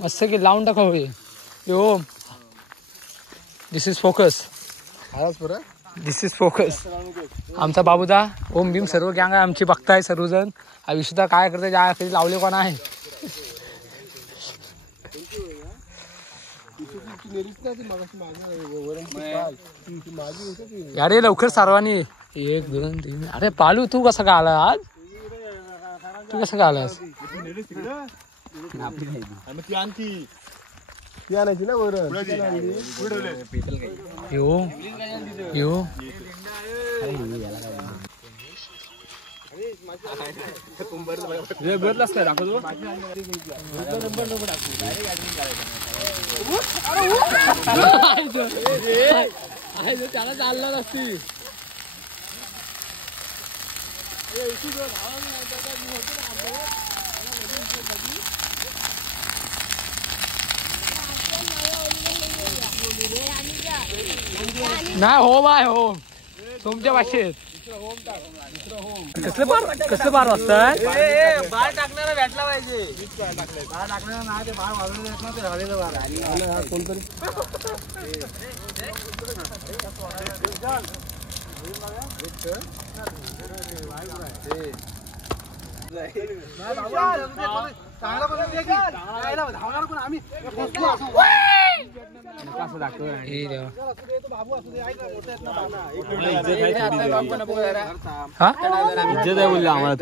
मस्त की लावून टाका होई यो. This is focus. This is focus. आमचा बाबूदा ओम भीम सर्व गँग आहे आमची बघताय सर्वजण. विशुद्धा काय करते ज्या कधी लावले कोण आहे. अरे लवकर सर्वांनी 1 2 3. अरे पालू तू कसं काय आला आज. तू कसं काय आलास. यो यो त्याला चालला नसती. नाही हो बाय हो तुमच्या भाषेत कसलं बार वाजताय. बार टाकणारा भेटला पाहिजे. बार टाकणारा नाही ते बार वाजवलं देत ना ते झालेलं बार. कोणतरी इज्जत आहे बोलले आम्हाला.